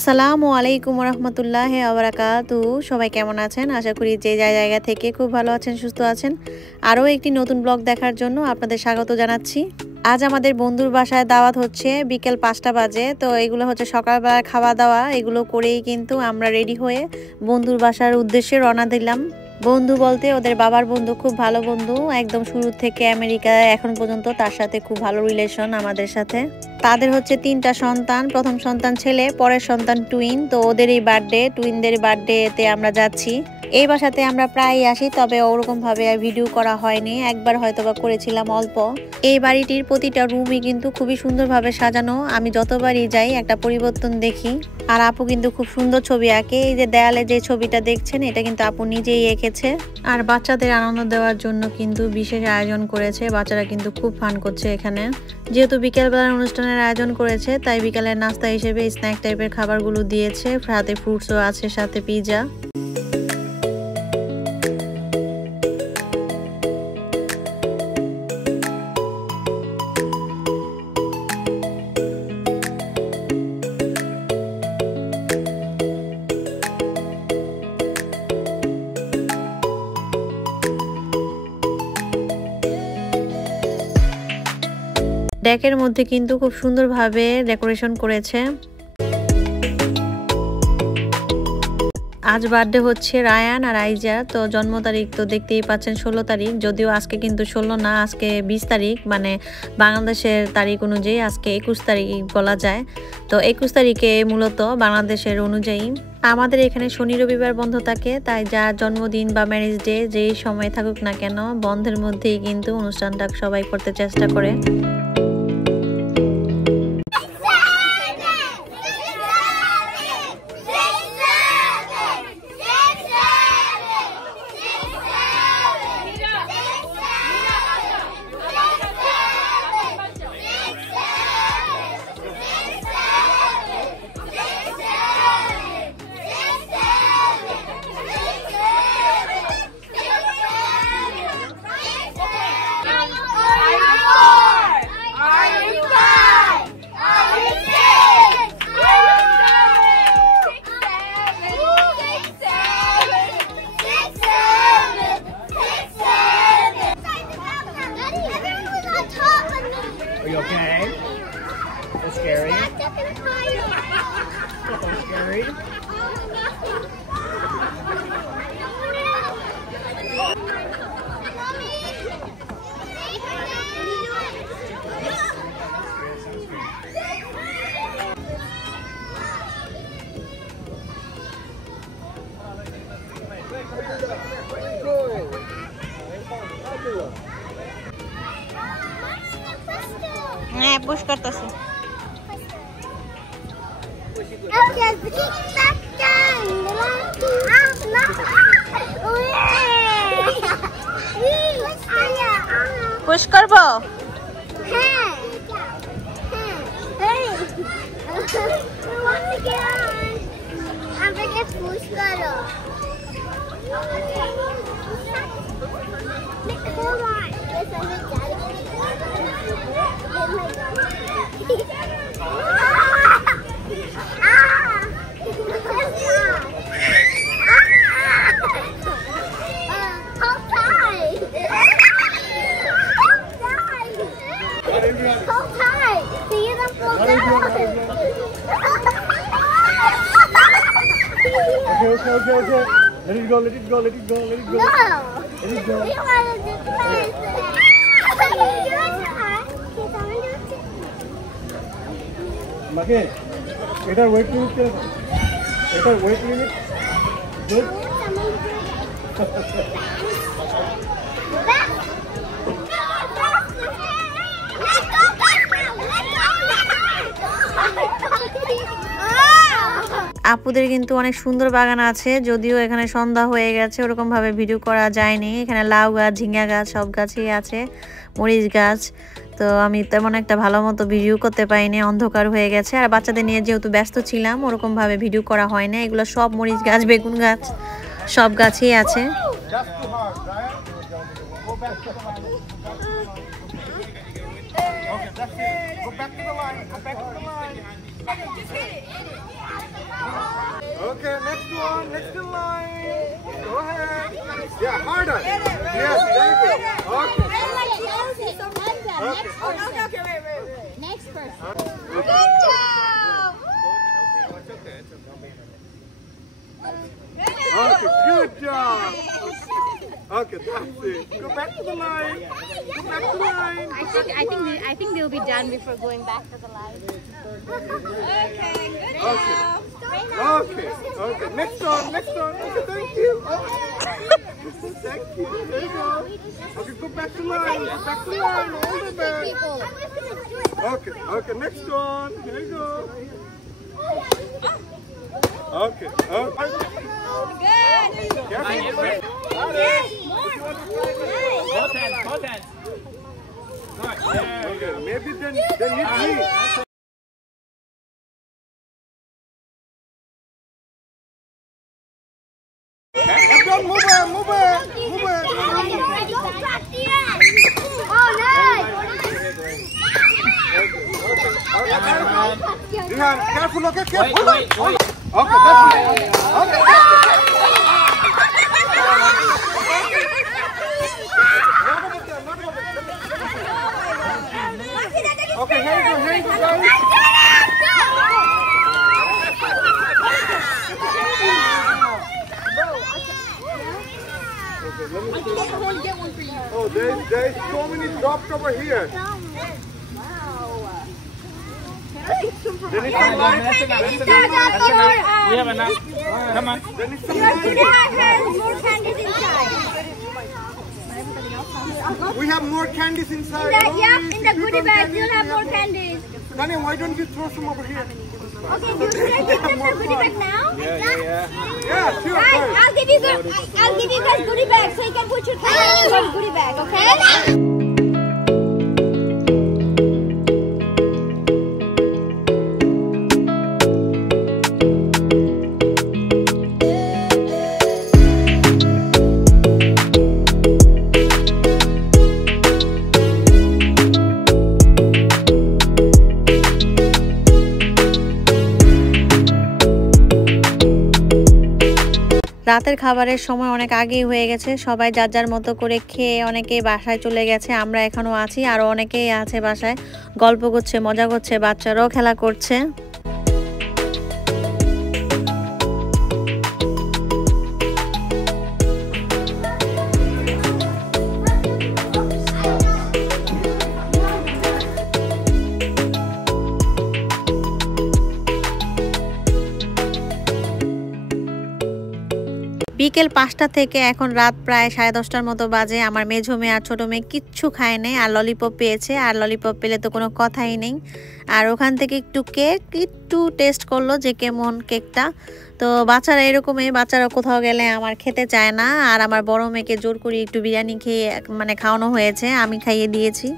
আসসালামু আলাইকুম রহমতুল্লাহ আবরাকাতু। সবাই কেমন আছেন? আশা করি যে জায়গা থেকে খুব ভালো আছেন, সুস্থ আছেন। আরও একটি নতুন ব্লগ দেখার জন্য আপনাদের স্বাগত জানাচ্ছি। আজ আমাদের বন্ধুর বাসায় দাওয়াত হচ্ছে বিকেল 5টা বাজে। তো এগুলো হচ্ছে সকালবেলা খাওয়া দাওয়া, এগুলো করেই কিন্তু আমরা রেডি হয়ে বন্ধুর বাসার উদ্দেশ্যে রওনা দিলাম। বন্ধু বলতে ওদের বাবার বন্ধু, খুব ভালো বন্ধু, একদম শুরু থেকে আমেরিকা এখন পর্যন্ত তার সাথে খুব ভালো রিলেশন আমাদের সাথে। তাদের হচ্ছে 3টা সন্তান, প্রথম সন্তান ছেলে, পরের সন্তান টুইন। তো ওদেরই বার্থডে, টুইনদের বার্থডেতে আমরা যাচ্ছি। এই বাসাতে আমরা প্রায়ই আসি, তবে ওরকম ভাবে ভিডিও করা হয়নি, একবার হয়তোবা করেছিলাম অল্প। এই বাড়িটির প্রতিটা রুমই কিন্তু খুবই সুন্দরভাবে সাজানো। আমি যতবারই যাই একটা পরিবর্তন দেখি। আর আপু কিন্তু খুব সুন্দর ছবি আঁকে। এই যে দেয়ালে যে ছবিটা দেখছেন, এটা কিন্তু আপু নিজেই এঁকেছে। আর বাচ্চাদের আনন্দ দেওয়ার জন্য কিন্তু বিশেষ আয়োজন করেছে। বাচ্চারা কিন্তু খুব ফান করছে এখানে। যেহেতু বিকেলবেলার অনুষ্ঠানের আয়োজন করেছে, তাই বিকালের নাস্তা হিসেবে স্ন্যাক টাইপের খাবারগুলো দিয়েছে, সাথে ফ্রুটসও আছে, সাথে পিৎজা। ডেকের মধ্যে কিন্তু খুব সুন্দরভাবে ডেকোরেশন করেছে। আজ বার্থডে হচ্ছে রায়ান আর আইজা। তো জন্ম তারিখ তো দেখতেই পাচ্ছেন 16 তারিখ, যদিও আজকে কিন্তু 16 না, আজকে 20 তারিখ, মানে বাংলাদেশের তারিখ অনুযায়ী আজকে 21 তারিখ বলা যায়। তো 21 তারিখে মূলত বাংলাদেশের অনুযায়ী আমাদের এখানে শনি রবিবার বন্ধ থাকে, তাই যার জন্মদিন বা ম্যারেজ ডে যেই সময় থাকুক না কেন, বন্ধের মধ্যেই কিন্তু অনুষ্ঠানটা সবাই করতে চেষ্টা করে। Are you okay? It's scary. So scary. হ্যাঁ, পুশ করতেছে। পুশ করবো? হ্যাঁ। আমাকে পুশ করো। Hold on. Yes, I'm a daddy. Okay. Let it go. No. Let it go. You want to do this. Mage, etar weight limit kirokom? Etar weight limit good? আপুদের কিন্তু অনেক সুন্দর বাগান আছে, যদিও এখানে সন্ধ্যা হয়ে গেছে, ওরকম ভাবে ভিডিও করা যায়নি। এখানে লাউ গাছ, ঝিঙ্গা গাছ, সব গাছই আছে, মরিচ গাছ। তো আমি তেমন একটা ভালো মতো ভিডিও করতে পারিনি, অন্ধকার হয়ে গেছে। আর বাচ্চাদের নিয়ে যেহেতু ব্যস্ত ছিলাম, ওরকম ভাবে ভিডিও করা হয় না। এগুলো সব মরিচ গাছ, বেগুন গাছ, সব গাছই আছে। Just too hard, right? Go back to the line. Okay, that's it. Go back to the line. Go back to the line. Okay, next one. Next in line. Go ahead. Yeah, harder. Yes, very good. Okay. Okay, wait. Next person. Good job! Okay, good job. Okay, that's it. Go back to the line. Go back to the line. I think they'll be done before going back to the line. Okay, good job. Okay. Next one. Okay, thank you. Thank you. There you go. Okay, go back to line. Go back to line. All the way. Okay. Next one. There you go. Okay. Good. Both hands. Okay, maybe they need me. Don't move it. Oh, nice. Rihan, careful, okay? Careful. Wait. Okay, that's it. Okay. Okay, here you go, guys. Oh, there's so many dropped over here. There is some light. That's enough. We have enough. Come on. There is some Your light. goodie bag has more candies inside. We have more candies inside. In the goodie bag, you'll have more candies. Tanya, why don't you throw some over here? Okay, you should give them the goodie bag now. Yeah, sure. Guys, Guys. I'll give you guys goodie bag so you can put your candies in your goodie bag, okay? রাতের খাবারের সময় অনেক আগেই হয়ে গেছে, সবাই যার যার মতো করে খেয়ে অনেকেই বাসায় চলে গেছে। আমরা এখনো আছি, আরও অনেকেই আছে বাসায়, গল্প করছে, মজা করছে, বাচ্চারাও খেলা করছে। বিকেল 5টা থেকে এখন রাত প্রায় 10:30টার মতো বাজে। আমার মেঝো মেয়ে আর ছোটো মেয়ে কিচ্ছু খায় নাই, আর ললিপপ পেয়েছে, আর ললিপপ পেলে তো কোনো কথাই নেই। আর ওখান থেকে একটু টেস্ট করলো যে কেমন কেকটা। তো বাচ্চারা এরকমই, বাচ্চারা কোথাও গেলে আমার খেতে চায় না, আর আমার বড় মেয়েকে জোর করে একটু বিরিয়ানি খেয়ে খাওয়ানো হয়েছে, আমি খাইয়ে দিয়েছি।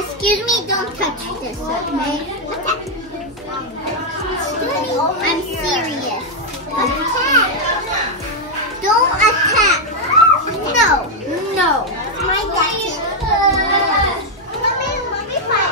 Excuse me, don't touch this, okay? I'm serious. Don't attack. No. My daddy. Let me fight.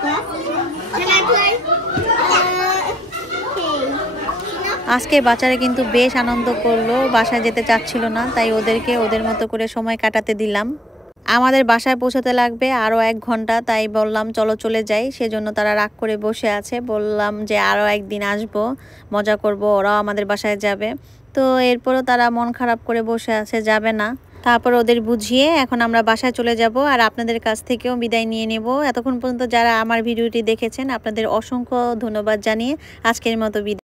Can I play? আজকে বাচ্চারা কিন্তু বেশ আনন্দ করলো, বাসায় যেতে চাচ্ছিল না, তাই ওদেরকে ওদের মতো করে সময় কাটাতে দিলাম। আমাদের বাসায় পৌঁছাতে লাগবে আরও 1 ঘন্টা, তাই বললাম চলো চলে যাই। সেজন্য তারা রাগ করে বসে আছে। বললাম যে আরও একদিন আসবো, মজা করব, ওরাও আমাদের বাসায় যাবে। তো এরপরও তারা মন খারাপ করে বসে আছে, যাবে না। তারপর ওদের বুঝিয়ে এখন আমরা বাসায় চলে যাব আর আপনাদের কাছ থেকেও বিদায় নিয়ে নেব। এতক্ষণ পর্যন্ত যারা আমার ভিডিওটি দেখেছেন আপনাদের অসংখ্য ধন্যবাদ জানিয়ে আজকের মতো বিদায়।